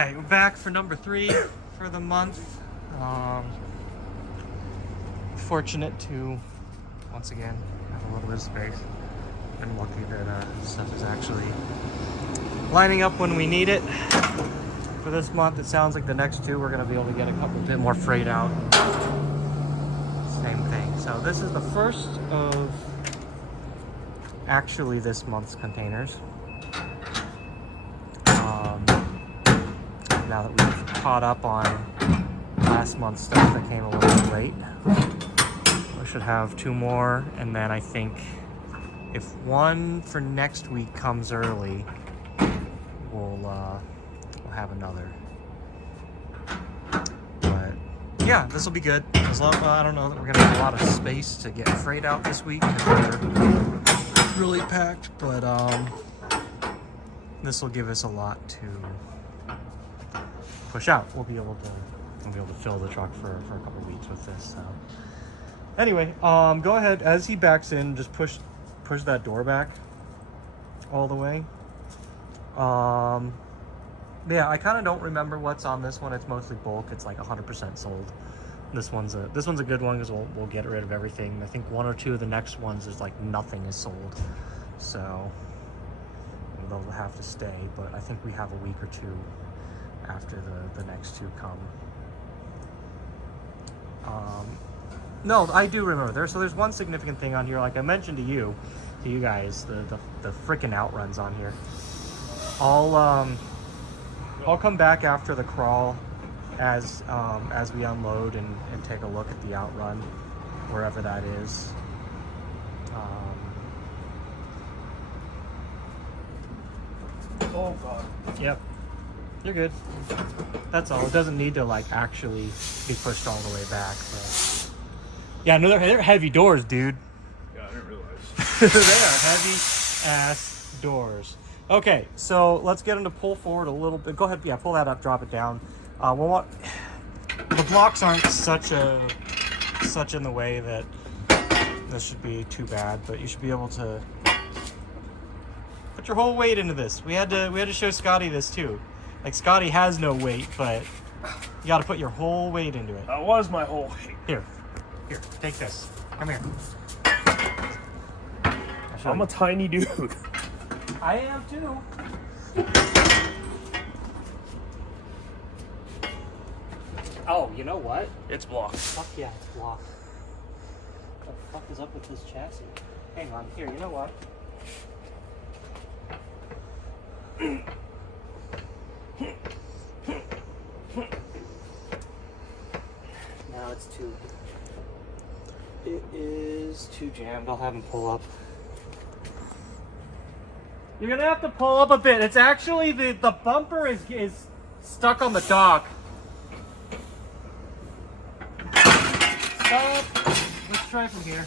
right, we're back for number 3 for the month. Fortunate to once again have a little bit of space. I'm lucky that stuff is actually lining up when we need it. For this month, it sounds like the next 2 we're going to be able to get a couple bit more freight out. Same thing. So this is the first of actually this month's containers. Now that we've caught up on last month's stuff that came a little bit late, we should have 2 more, and then I think if one for next week comes early, we'll have another. But yeah, this will be good. As long I don't know that we're gonna have a lot of space to get freight out this week because we're really packed, but this will give us a lot to push out. We'll be able to fill the truck for a couple weeks with this. So anyway, go ahead as he backs in, just push that door back all the way. Yeah, I kind of don't remember what's on this one. It's mostly bulk. It's like 100% sold. This one's a good one because we'll get rid of everything. I think 1 or 2 of the next ones is like nothing is sold, so they'll have to stay. But I think we have a week or 2 after the next 2 come. No, I do remember there's one significant thing on here, like I mentioned to you guys, the freaking OutRuns on here. I'll come back after the crawl as we unload and take a look at the OutRun, wherever that is. Oh god. Yep. You're good. That's all. It doesn't need to like actually be pushed all the way back. But yeah, no, they're heavy doors, dude. Yeah, I didn't realize. They are heavy ass doors. Okay, so let's get them to pull forward a little bit. Go ahead, yeah, pull that up, drop it down. The blocks aren't such in the way that this should be too bad, but you should be able to put your whole weight into this. We had to show Scotty this too. Like, Scotty has no weight, but you got to put your whole weight into it. That was my whole weight. Here, take this. Come here. I'm a tiny dude. I am too. Oh, you know what? It's blocked. Fuck yeah, it's blocked. What the fuck is up with this chassis? Hang on, here, you know what? Now it's too. It is too jammed. I'll have him pull up. You're gonna have to pull up a bit. It's actually the bumper is stuck on the dock. Stop. Let's try from here.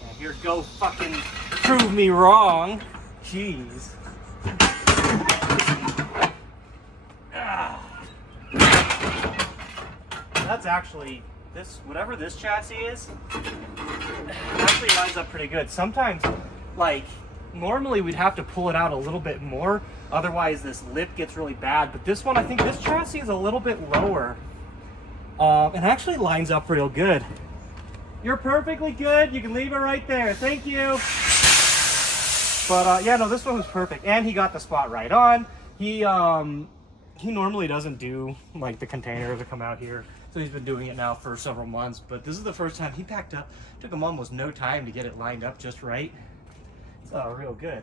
Yeah, here, go fucking prove me wrong. Jeez. That's actually whatever this chassis is, actually lines up pretty good. Sometimes, like, normally we'd have to pull it out a little bit more, otherwise this lip gets really bad. But this one, I think this chassis is a little bit lower. It actually lines up real good. You're perfectly good. You can leave it right there. Thank you. But yeah, no, this one was perfect, and he got the spot right on. He normally doesn't do like the containers that come out here, so he's been doing it now for several months. But this is the first time he packed up. Took him almost no time to get it lined up just right. It's real good.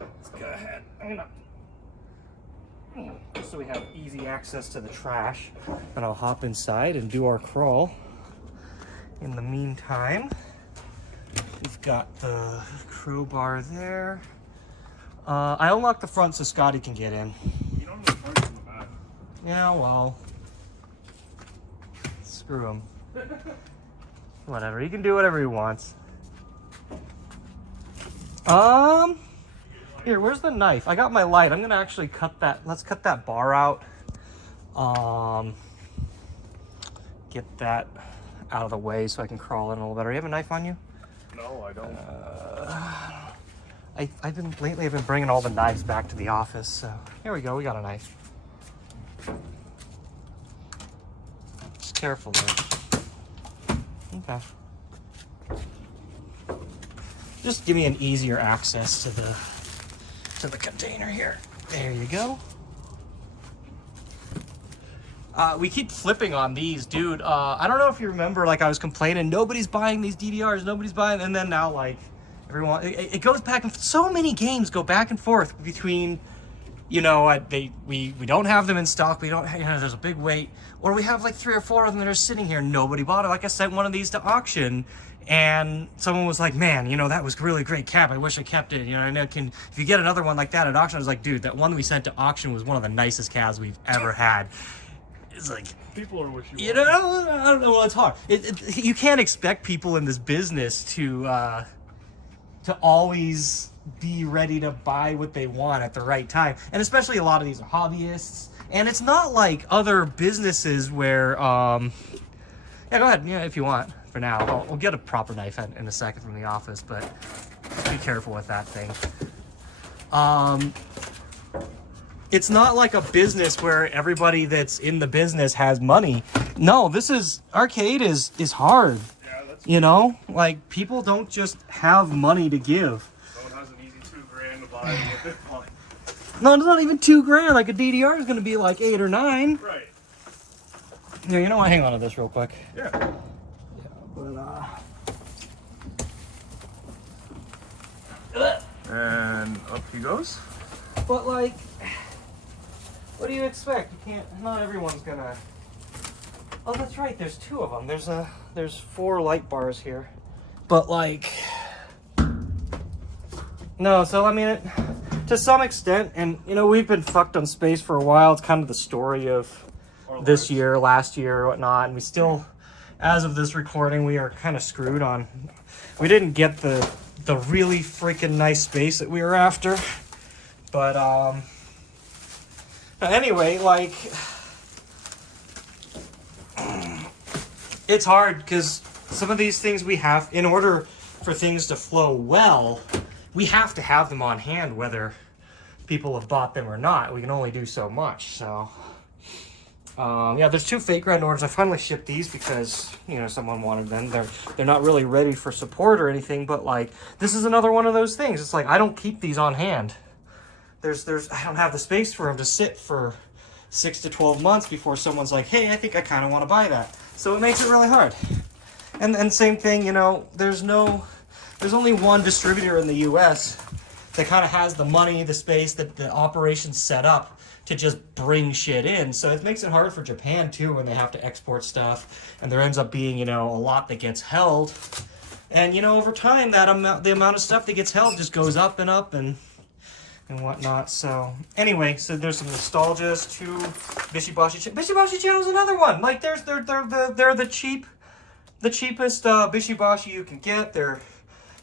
Let's go ahead. Just so we have easy access to the trash, and I'll hop inside and do our crawl. In the meantime, we've got the crowbar there. I unlocked the front so Scotty can get in. You don't have the front in the back. Yeah, well, screw him. Whatever, he can do whatever he wants. Here, where's the knife? I got my light. I'm gonna actually cut that. Let's cut that bar out. Get that out of the way so I can crawl in a little better. You have a knife on you? No, I don't. I've been bringing all the knives back to the office, so here we go, we got a knife. Just careful there. Okay. Just give me an easier access to the container here. There you go. We keep flipping on these, dude. I don't know if you remember, like I was complaining, nobody's buying these DDRs, nobody's buying, and then now like everyone, it goes back and so many games go back and forth between, you know, we don't have them in stock, we don't, you know, there's a big wait, or we have like 3 or 4 of them that are sitting here, nobody bought it. Like I sent one of these to auction, and someone was like, man, you know, that was really great cap, I wish I kept it, you know, I know if you get another one like that at auction. I was like, dude, that one we sent to auction was one of the nicest calves we've ever had. It's like, people are wishy-washy. you know, I don't know, well, it's hard. You can't expect people in this business to always be ready to buy what they want at the right time, and especially a lot of these are hobbyists, and it's not like other businesses where yeah, go ahead, yeah, if you want. For now, we'll get a proper knife in a second from the office, but be careful with that thing. It's not like a business where everybody that's in the business has money. No, this is, arcade is hard. Yeah, that's, you know, like people don't just have money to give. no one has an easy $2,000 to buy with it. No, it's not even $2,000. Like a DDR is going to be like 8 or 9. Right. Yeah, you know what? Hang on to this real quick. Yeah. And up he goes. But like, what do you expect? You can't. Not everyone's gonna. Oh, that's right. There's 2 of them. There's 4 light bars here. But like, no. So I mean, to some extent, and you know, we've been fucked on space for a while. It's kind of the story of this year, last year, or whatnot, and we still, as of this recording, we are kind of screwed on. We didn't get the really freaking nice space that we were after, but anyway, like, it's hard because some of these things we have, in order for things to flow well, we have to have them on hand whether people have bought them or not. We can only do so much. So yeah, there's 2 fake ground orders. I finally shipped these because, you know, someone wanted them. They're not really ready for support or anything, but like, this is another one of those things. It's like, I don't keep these on hand. I don't have the space for them to sit for 6 to 12 months before someone's like, hey, I think I kind of want to buy that. So it makes it really hard. And same thing, you know, there's only one distributor in the US that kind of has the money, the space, the operations set up to just bring shit in. So it makes it hard for Japan too when they have to export stuff, and there ends up being, you know, a lot that gets held. And you know, over time the amount of stuff that gets held just goes up and up and whatnot. So anyway, so there's some nostalgias, 2 Bishibashi. Bishibashi channel is another one. Like they're the cheapest Bishibashi you can get. They're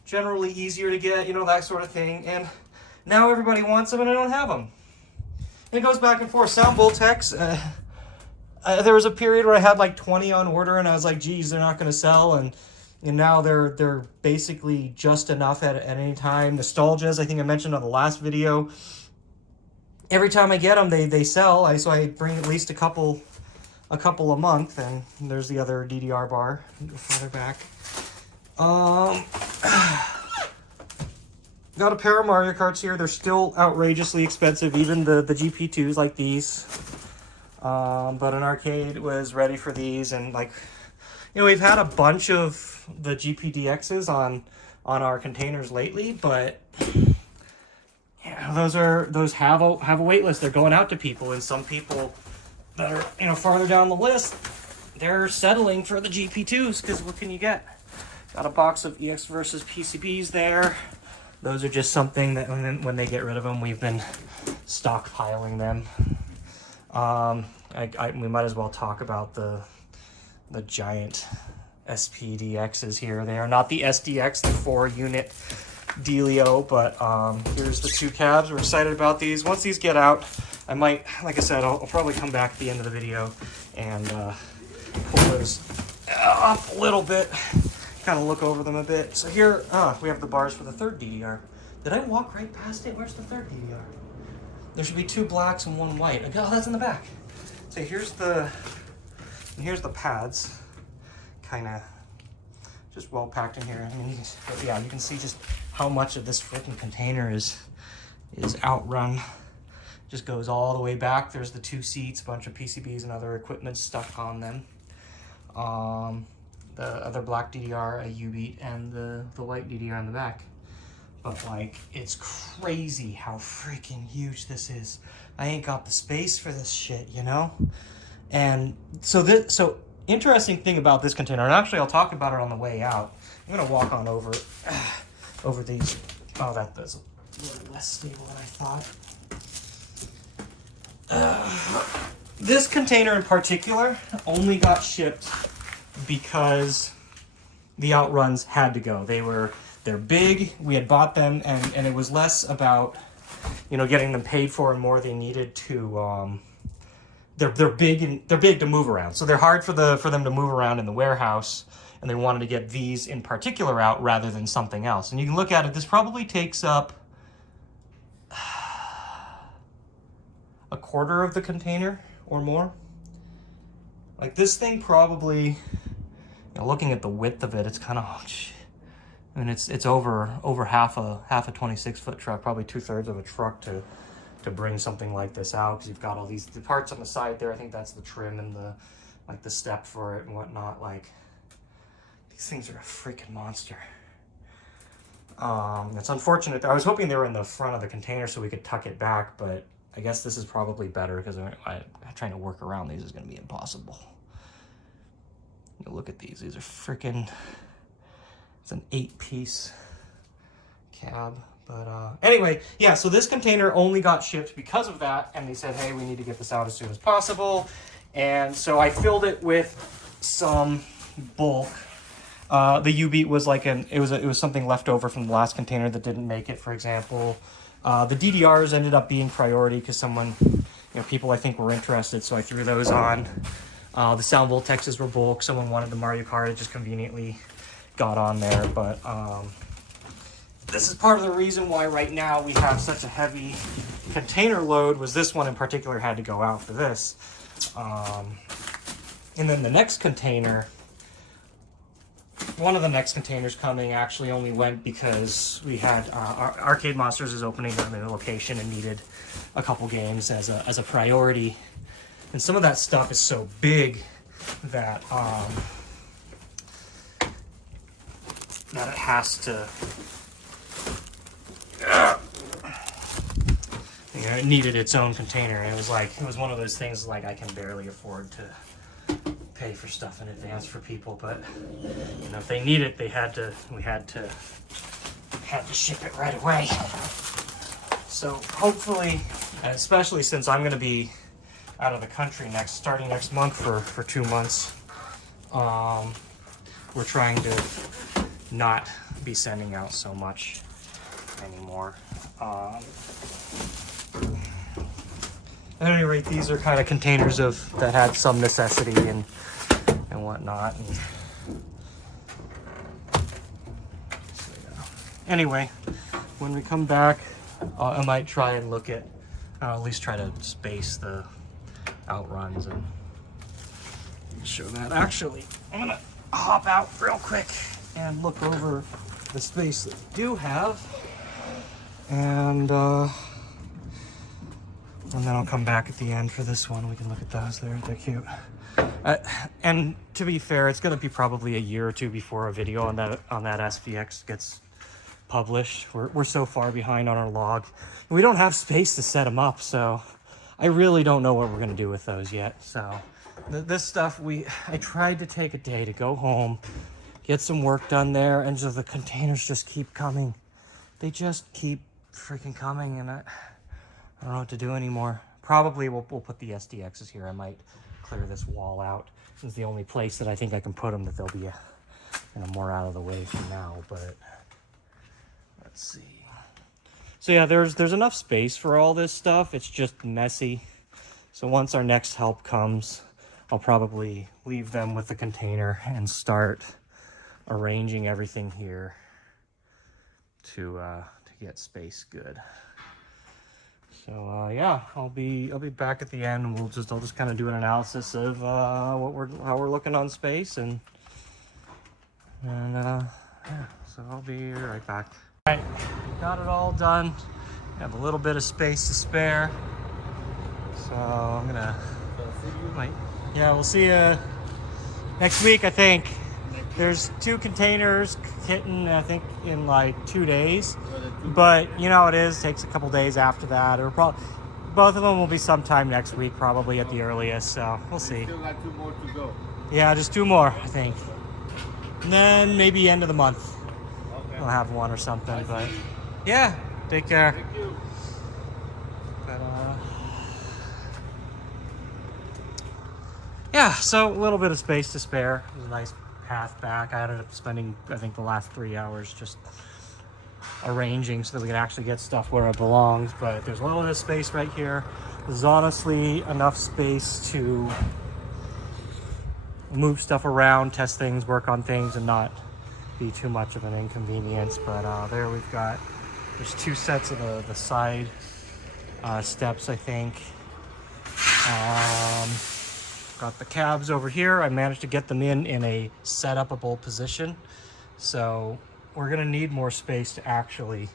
generally easier to get, you know, that sort of thing. And now everybody wants them and I don't have them. And it goes back and forth. Sound Voltex, there was a period where I had like 20 on order and I was like, geez, they're not going to sell. And now they're basically just enough at any time. Nostalgias, I think I mentioned on the last video. Every time I get them, they sell. So I bring at least a couple a month. And there's the other DDR bar. Go farther back. Got a pair of Mario Karts here. They're still outrageously expensive, even the GP2s like these. But an arcade was ready for these, and like, you know, we've had a bunch of the GPDXs on our containers lately, but yeah, those have a wait list. They're going out to people, and some people that are, you know, farther down the list, they're settling for the GP2s because what can you get? Got a box of EX versus PCBs there. Those are just something that when they get rid of them, we've been stockpiling them. We might as well talk about the giant SP DXs here. They are not the SDX, the 4-unit dealio, but here's the 2 cabs. We're excited about these. Once these get out, I might, like I said, I'll probably come back at the end of the video and pull those up a little bit. Kind of look over them a bit. So here we have the bars for the 3rd DDR. Did I walk right past it? Where's the third DDR? There should be 2 blacks and 1 white. Oh, that's in the back. So here's the pads, kind of just well packed in here. I mean, yeah, you can see just how much of this freaking container is OutRun. Just goes all the way back. There's the 2 seats, bunch of PCBs and other equipment stuck on them. The other black DDR, a U-beat, and the white DDR on the back. But like, it's crazy how freaking huge this is. I ain't got the space for this shit, you know? And so interesting thing about this container, and actually I'll talk about it on the way out. I'm gonna walk on over these. Oh, that's a little less stable than I thought. This container in particular only got shipped because the OutRuns had to go. They're big. We had bought them, and it was less about, you know, getting them paid for and more they needed to. They're big to move around, so they're hard for them to move around in the warehouse. And they wanted to get these in particular out rather than something else. And you can look at it. This probably takes up a quarter of the container or more. Like this thing probably, you know, looking at the width of it, it's kind of, I mean, it's over half a 26-foot truck, probably 2/3 of a truck to bring something like this out, because you've got all the parts on the side there. I think that's the trim and the step for it and whatnot. Like, these things are a freaking monster. It's unfortunate. I was hoping they were in the front of the container so we could tuck it back, but I guess this is probably better, because trying to work around these is going to be impossible. You look at these. These are freaking... It's an 8-piece cab. But anyway, yeah, so this container only got shipped because of that, and they said, hey, we need to get this out as soon as possible. And so I filled it with some bulk. The U-beat was like it was something left over from the last container that didn't make it, for example. The DDRs ended up being priority because people I think were interested, so I threw those on. The sound voltexes were bulk. Someone wanted the Mario Kart, it just conveniently got on there. But this is part of the reason why right now we have such a heavy container load, was this one in particular had to go out for this. And then the next container, one of the next containers coming actually only went because we had Arcade Monsters is opening their new location and needed a couple games as a priority. And some of that stuff is so big that that it has to, you know, it needed its own container. And it was one of those things like I can barely afford to pay for stuff in advance for people, but you know, if they need it, we had to ship it right away. So hopefully, especially since I'm going to be out of the country starting next month for 2 months, we're trying to not be sending out so much anymore. At any rate, these are kind of containers that had some necessity and whatnot. And so, yeah. Anyway, when we come back, I might try and look at least try to space the OutRuns and show that. Actually, I'm gonna hop out real quick and look over the space that we do have, and then I'll come back at the end for this one. We can look at those. They're cute. And to be fair, it's going to be probably a year or two before a video on that SVX gets published. We're so far behind on our log. We don't have space to set them up, so I really don't know what we're going to do with those yet. So this stuff, I tried to take a day to go home, get some work done there, and the containers just keep coming. They just keep freaking coming, and I don't know what to do anymore. Probably we'll put the SDXs here. I might clear this wall out. This is the only place that I think I can put them that they'll be more out of the way for now. But let's see. So yeah, there's enough space for all this stuff. It's just messy. So once our next help comes, I'll probably leave them with the container and start arranging everything here to get space good. So yeah, I'll be back at the end, and I'll just kind of do an analysis of how we're looking on space, and yeah, so I'll be right back. All right, got it all done. Have a little bit of space to spare, so I'm gonna yeah, we'll see you next week, I think. There's 2 containers hitting, I think, in like 2 days. But you know how it is, takes a couple days after that. Or probably both of them will be sometime next week, probably at the earliest. So we'll see. Still got 2 more to go. Yeah, just 2 more, I think. And then maybe end of the month. Okay. We'll have one or something. But yeah, take care. Thank you. But yeah, so a little bit of space to spare. It was a nice path back. I ended up spending, I think, the last 3 hours just arranging so that we could actually get stuff where it belongs. But there's a little bit of space right here. There's honestly enough space to move stuff around, test things, work on things, and not be too much of an inconvenience. But there we've got, there's 2 sets of the side steps, I think. Got the cabs over here. I managed to get them in a set-upable position. So we're gonna need more space to actually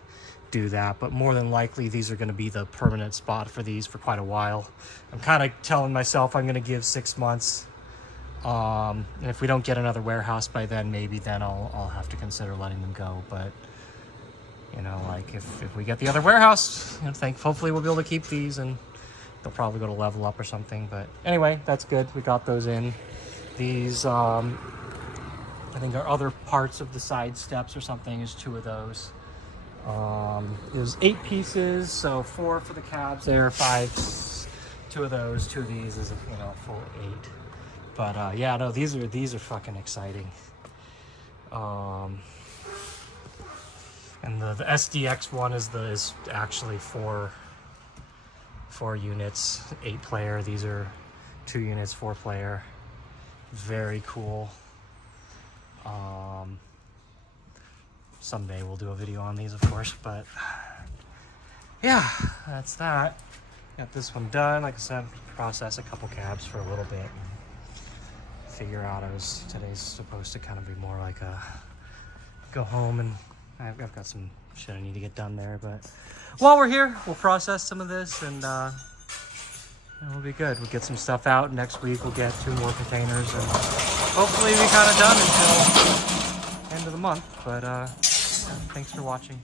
do that, but more than likely these are gonna be the permanent spot for these for quite a while. I'm kind of telling myself I'm gonna give 6 months. And if we don't get another warehouse by then, maybe then I'll have to consider letting them go. But you know, like if we get the other warehouse, you know, hopefully we'll be able to keep these, and they'll probably go to level up or something. But anyway, that's good. We got those in. These, I think our other parts of the side steps or something is 2 of those. There's 8 pieces, so 4 for the cabs there, 5, 2 of those, 2 of these is, you know, full 8. But yeah, no, these are fucking exciting. And the SDX one is actually 4 units, 8 player. These are 2 units, 4 player. Very cool. Someday we'll do a video on these, of course, but yeah, that's that. Got this one done. Like I said, process a couple cabs for a little bit. Figure out today's supposed to kind of be more like a go home, and I've got some shit I need to get done there, but while we're here, we'll process some of this, and we'll be good. We'll get some stuff out. Next week we'll get 2 more containers, and hopefully be kind of done until end of the month. But yeah, thanks for watching.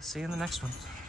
See you in the next one.